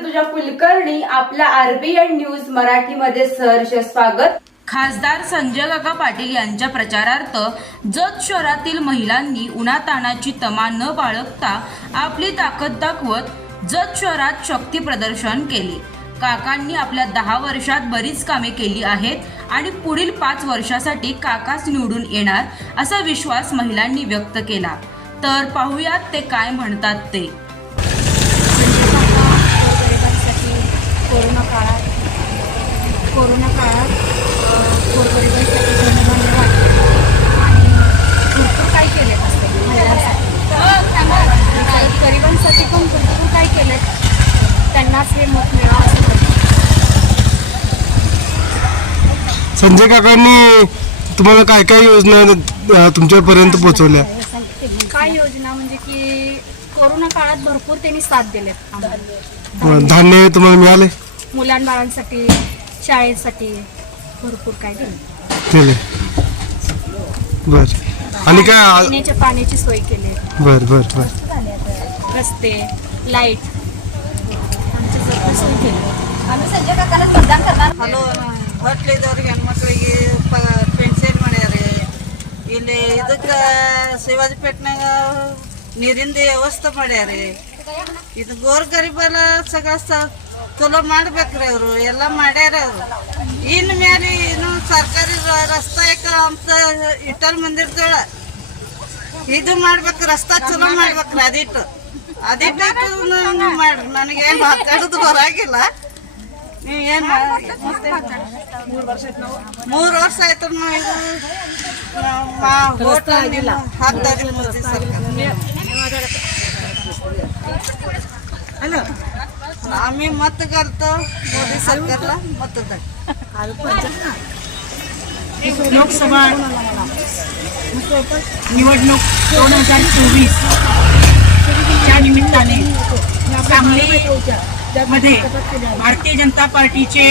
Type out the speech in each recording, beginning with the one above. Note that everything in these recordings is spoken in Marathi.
मी ऋतुजा कुलकर्णी आपल्या आरबीएन न्यूज मराठीमध्ये सहर्ष स्वागत. खासदार संजय काका पाटील यांच्या प्रचारार्थ जत शहरातील महिलांनी उन्हातानाची तमा न बाळगता आपली ताकद दाखवत जत शहरात शक्ती प्रदर्शन केले. काकांनी आपल्या दहा वर्षात बरीच कामे केली आहेत आणि पुढील पाच वर्षासाठी काकाच निवडून येणार असा विश्वास महिलांनी व्यक्त केला. तर पाहुयात ते काय म्हणतात ते संजय काका गोरगरिबांसाठी कोरोना काळात कोरोना काळात गोरगरिबांसाठी धनधान्य वाटले आणि भरपूर काही केले असते महिलांसाठी. गरिबांसाठी पण भरपूर काही केले त्यांनाच हे मत मिळावं असं. संजय काकांनी तुम्हाला काय काय योजना तुमच्यापर्यंत पोहोचवल्या? काय योजना? म्हणजे की कोरोना काळात भरपूर त्यांनी साथ दिलेत आम्हाला अ, धान्य तुम्हाला मिळाले मुलांबाळांसाठी शाळेसाठी भरपूर काय दिले केले बर आणि काय आ- पिण्याच्या पाण्याची सोय केली बर बर बर रस्ते लाईट आमच्या जवळ सोय केली ಹಲೋ ಹೋಟ್ಲಿದವ್ರಿಗೆ ಹೆಣ್ಮಕ್ಳಿಗೆ ಪ ಪೆನ್ಷನ್ ಮಾಡ್ಯಾರ ಇಲ್ಲಿ ಇದಕ್ಕೆ ಶಿವಾಜಿಪೇಟ್ನಾಗ ನೀರಿಂದ ವ್ಯವಸ್ಥೆ ಮಾಡ್ಯಾರಿ. ಇದು ಗೋರ್ ಗರೀಬರ ಸಗಸ ಚಲೋ ಮಾಡ್ಬೇಕ್ರಿ ಅವರು ಎಲ್ಲ ಮಾಡ್ಯಾರ ಅವರು. ಇನ್ನು ಮ್ಯಾಲೆ ಇನ್ನು ಸರ್ಕಾರಿ ರಸ್ತಾಯಕ ಅಂತ ಇಟ್ಟಲ್ ಮಂದಿರ್ತಾಳ ಇದು ಮಾಡ್ಬೇಕು ರಸ್ತಾ ಚಲೋ ಮಾಡ್ಬೇಕ್ರಿ ಅದಿಟ್ಟು. ಅದಿಟ್ಟು ಮಾಡ್ರಿ ನನಗೇನು ಕಡದು ಬರಾಗಿಲ್ಲ. ನೀವು ಏನು ಮೂರು ವರ್ಷ ಆಯ್ತು ಇದು ಹಾಕ್ದಾಗಿಲ್ಲ ಸರ್ಕಾರ. हॅलो. आम्ही मत करतो मोदी सरकारला मतदान लोकसभा निवडणूक दोन हजार चोवीस च्या निमित्ताने सांगली मध्ये भारतीय जनता पार्टीचे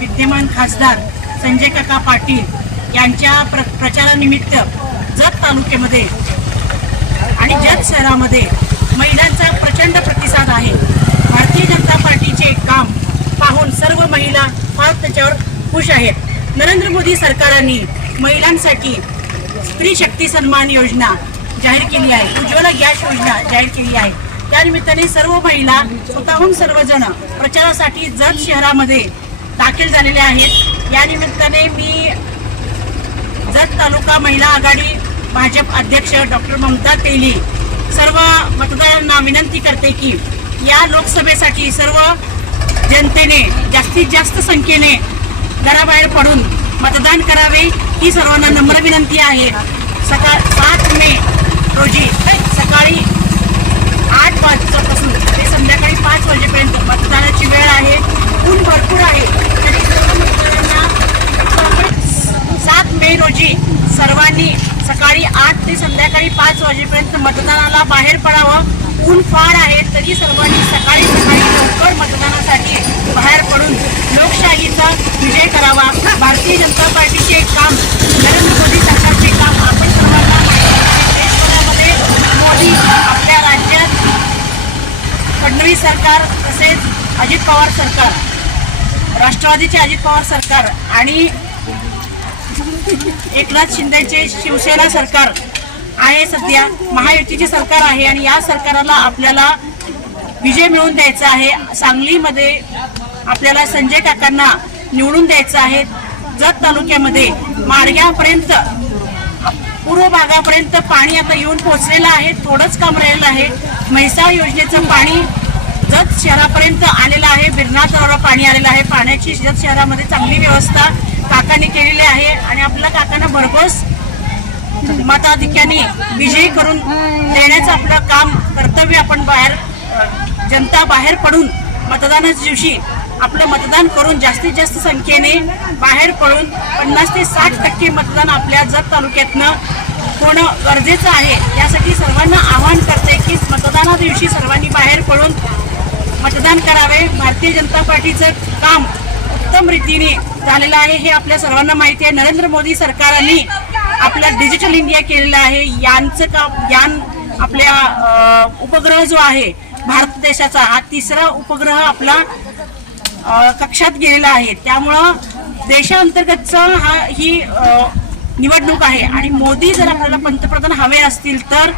विद्यमान खासदार संजय काका पाटील यांच्या प्र प्रचारानिमित्त जत तालुक्यामध्ये आणि शहरामध्ये महिलांचा प्रचंड प्रतिसाद आहे. भारतीय जनता पार्टीचे काम पाहून सर्व महिला फार त्याच्यावर खुश आहेत. नरेंद्र मोदी सरकारने महिलांसाठी स्त्री शक्ती सन्मान योजना जाहीर केली आहे. उज्ज्वला गॅस योजना जाहीर केली आहे. त्यानिमित्ताने सर्व महिला स्वतःहून सर्वजण प्रचारासाठी जत शहरामध्ये दाखल झालेले आहेत. या निमित्ताने मी जत तालुका महिला आघाडी भाजप अध्यक्ष डॉक्टर ममता तेली सर्व मतदारांना विनंती करते की या लोकसभेसाठी सर्व जनतेने जास्तीत जास्त संख्येने घराबाहेर पडून मतदान करावे ही सर्वांना नम्र विनंती आहे. सकाळ सात मे रोजी सकाळी आठ वाजतापासून ते संध्याकाळी पाच वाजेपर्यंत मतदानाची वेळ आहे. ऊन भरपूर आहे. तरी सर्व मतदारांना सात मे रोजी सर्वांनी सकाळी आठ ते संध्याकाळी पाच वाजेपर्यंत मतदानाला बाहेर पडावं ऊन फार आहे तरी सर्वांनी सकाळी सकाळी लवकर मतदानासाठी बाहेर पडून लोकशाहीचा विजय करावा. भारतीय जनता पार्टीचे काम नरेंद्र मोदी सरकारचे काम आपण सर्वांना देशभरामध्ये मोदी आपल्या राज्यात फडणवीस सरकार तसेच अजित पवार सरकार राष्ट्रवादीचे अजित पवार सरकार आणि एकनाथ शिंदेचे शिवसेना सरकार आहे सध्या महायुतीचे सरकार आहे आणि या सरकाराला आपल्याला विजय मिळवून द्यायचा आहे. सांगलीमध्ये आपल्याला संजय काकांना निवडून द्यायचं आहे. जत तालुक्यामध्ये माडग्यापर्यंत पूर्व भागापर्यंत पाणी आता येऊन पोहोचलेलं आहे. थोडंच काम राहिलेलं आहे. म्हैसाळ योजनेचं पाणी जत शहरापर्यंत आलेलं आहे. बिरणा पाणी आलेलं आहे. पाण्याची जत शहरामध्ये चांगली व्यवस्था काकाने केलेले आहे आणि आपल्या काकांना भरघोस मताधिक्याने विजयी करून देण्याचं आपलं काम कर्तव्य आपण बाहेर जनता बाहेर पडून मतदानाच्या दिवशी आपलं मतदान करून जास्तीत जास्त संख्येने बाहेर पडून पन्नास ते साठ टक्के मतदान आपल्या जत तालुक्यातनं होणं गरजेचं आहे. यासाठी सर्वांना आवाहन करते की मतदाना दिवशी सर्वांनी बाहेर पडून मतदान करावे. भारतीय जनता पार्टीचं काम उत्तम रीतीने झालेलं आहे हे आपल्या सर्वांना माहिती आहे. नरेंद्र मोदी सरकारने आपला डिजिटल इंडिया केलेलं आहे. यांचं का यान आपल्या उपग्रह जो आहे भारत देशाचा हा तिसरा उपग्रह आपला कक्षात गेलेला आहे. त्यामुळं देशांतर्गतचं हा ही निवडणूक आहे. आणि मोदी जर आपल्याला पंतप्रधान हवे असतील तर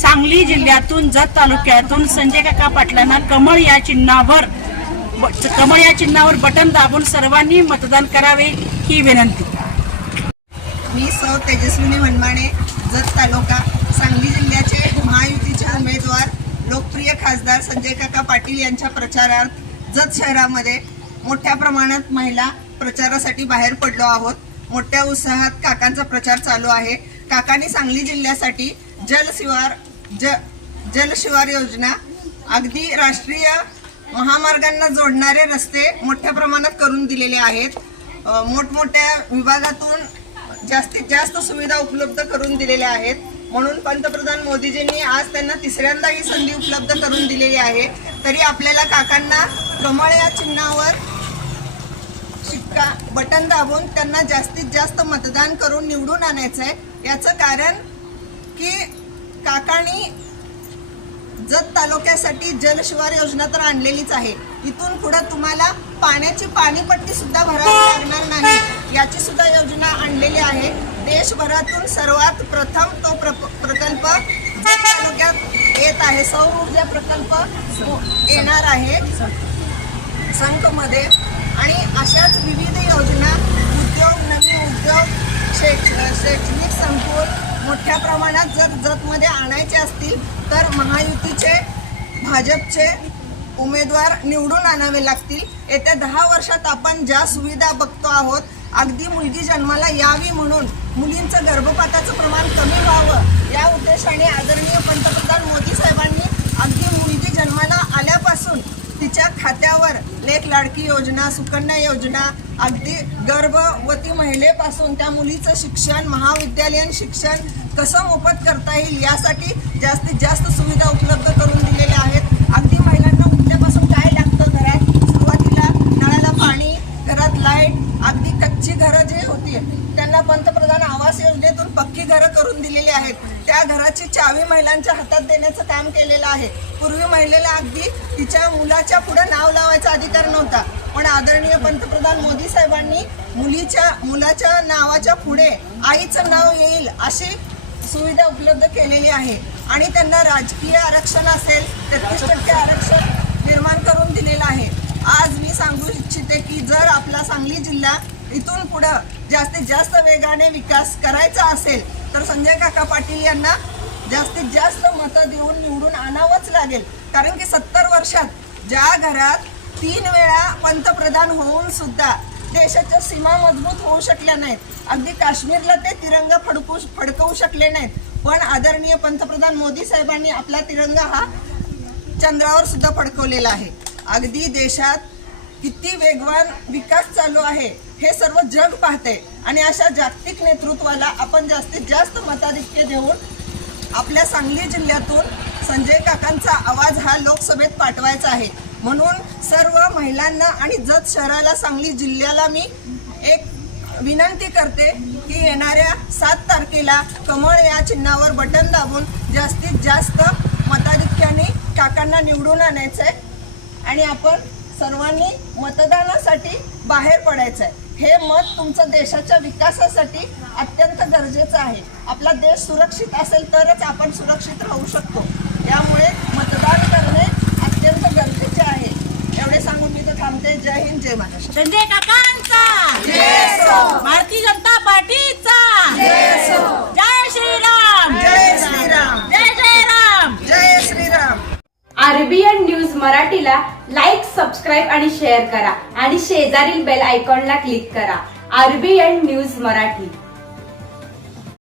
सांगली जिल्ह्यातून जत तालुक्यातून संजय काका पाटलांना कमळ या चिन्हावर कमळ या चिन्हावर बटन दाबून सर्वांनी मतदान करावे ही विनंती. मी सौ. तेजस्विनी मनमाणे जत तालुका सांगली जिल्ह्याचे महायुतीचे उमेदवार लोकप्रिय खासदार संजय काका पाटील यांच्या प्रचारार्थ जत शहरामध्ये मोठ्या प्रमाणात महिला प्रचारासाठी बाहेर पडलो आहोत. मोठ्या उत्साहात काकांचा प्रचार चालू आहे. काकांनी सांगली जिल्ह्यासाठी जलशिवार ज जलशिवार योजना अगदी राष्ट्रीय महामार्गांना जोडणारे रस्ते मोठ्या प्रमाणात करून दिलेले आहेत. मोठमोठ्या विभागातून जास्तीत जास्त सुविधा उपलब्ध करून दिलेल्या आहेत. म्हणून पंतप्रधान मोदीजींनी आज त्यांना तिसऱ्यांदा ही संधी उपलब्ध करून दिलेली आहे. तरी आपल्याला काकांना कमळ या चिन्हावर शिक्का बटन दाबून त्यांना जास्तीत जास्त मतदान करून निवडून आणायचं आहे याचं कारण की काकांनी जत तालुक्यासाठी जलशिवार योजना तर आणलेलीच आहे. इथून पुढे तुम्हाला पाण्याची पाणीपट्टी सुद्धा भरावी लागणार नाही. याची सुद्धा योजना आणलेली आहे. देशभरातून सर्वात प्रथम तो प्र प्रकल्प जत तालुक्यात येत आहे सौर ऊर्जा प्रकल्प येणार आहे संकमध्ये आणि अशाच विविध योजना उद्योग नवीन उद्योग शैक्षणिक संकुल मोठ्या प्रमाणात जर जतमध्ये आणायचे असतील तर महायुतीचे भाजपचे उमेदवार निवडून आणावे लागतील. येत्या दहा वर्षात आपण ज्या सुविधा बघतो आहोत अगदी मुलगी जन्माला यावी म्हणून मुलींचं गर्भपाताचं प्रमाण कमी व्हावं या उद्देशाने आदरणीय पंतप्रधान मोदी साहेबांनी अगदी मुलगी जन्माला आल्यापासून तिच्या खात्यावर लेख लाडकी योजना सुकन्या योजना अगदी गर्भवती महिलेपासून त्या मुलीचं शिक्षण महाविद्यालयीन शिक्षण कसं मोफत करता येईल यासाठी जास्तीत जास्त सुविधा उपलब्ध करून दिलेल्या आहेत. अगदी महिलांना उठल्यापासून काय लागतं घरात? सुरुवातीला नळाला पाणी घरात लाइट अगदी कच्ची घरं जे होती त्यांना पंतप्रधान आवास योजनेतून पक्की घरं करून दिलेली आहेत. त्या घराची चावी महिलांच्या हातात देण्याचं काम केलेलं आहे. पूर्वी महिलेला अगदी तिच्या मुलाच्या पुढे नाव लावायचा अधिकार नव्हता. पण आदरणीय पंतप्रधान मोदी साहेबांनी मुलीच्या मुलाच्या नावाच्या पुढे आईचं नाव येईल अशी सुविधा उपलब्ध केलेली आहे आणि त्यांना राजकीय आरक्षण असेल तेहतीस टक्के आरक्षण निर्माण करून दिलेलं आहे. आज मी सांगू इच्छिते की जर आपला सांगली जिल्हा इथून पुढं जास्तीत जास्त वेगाने विकास करायचा असेल तर संजय काका पाटील यांना जास्तीत जास्त मतं देऊन निवडून आणावंच लागेल. कारण की सत्तर वर्षात ज्या घरात तीन वेळा पंतप्रधान होऊन सुद्धा देशाच्या सीमा मजबूत होऊ शकल्या नाहीत. अगदी काश्मीरला ते तिरंगा फडकू फडकवू शकले नाहीत. पण आदरणीय पंतप्रधान मोदी साहेबांनी आपला तिरंगा हा चंद्रावर सुद्धा फडकवलेला आहे. अगदी देशात किती वेगवान विकास चालू आहे हे सर्व जग पाहते आणि अशा जागतिक नेतृत्वाला आपण जास्तीत जास्त मताधिक्य देऊन आपल्या सांगली जिल्ह्यातून संजय काकांचा आवाज हा लोकसभेत पाठवायचा आहे. म्हणून सर्व महिलांना आणि जत शहराला सांगली जिल्ह्याला मी एक विनंती करते की येणाऱ्या सात तारखेला कमळ या चिन्हावर बटन दाबून जास्तीत जास्त मताधिक्याने काकांना निवडून आणायचं आहे आणि आपण सर्वांनी मतदानासाठी बाहेर पडायचं आहे हे मत तुमचं देशाच्या विकासासाठी अत्यंत गरजेचं आहे. आपला देश सुरक्षित असेल तरच आपण सुरक्षित राहू शकतो. त्यामुळे मतदान करणे अत्यंत गरजेचे आहे एवढे सांगून मी तर थांबते. जय हिंद जय महाराष्ट्र. संजय काकांचा. भारतीय जनता पार्टीचा. जय श्रीराम जय श्रीराम. जय जय राम जय श्रीराम. आरबीएन न्यूज मराठीला लाईक सबस्क्राईब आणि शेअर करा. आणि शेजारील बेल आयकॉनला क्लिक करा. RBN news Marathi.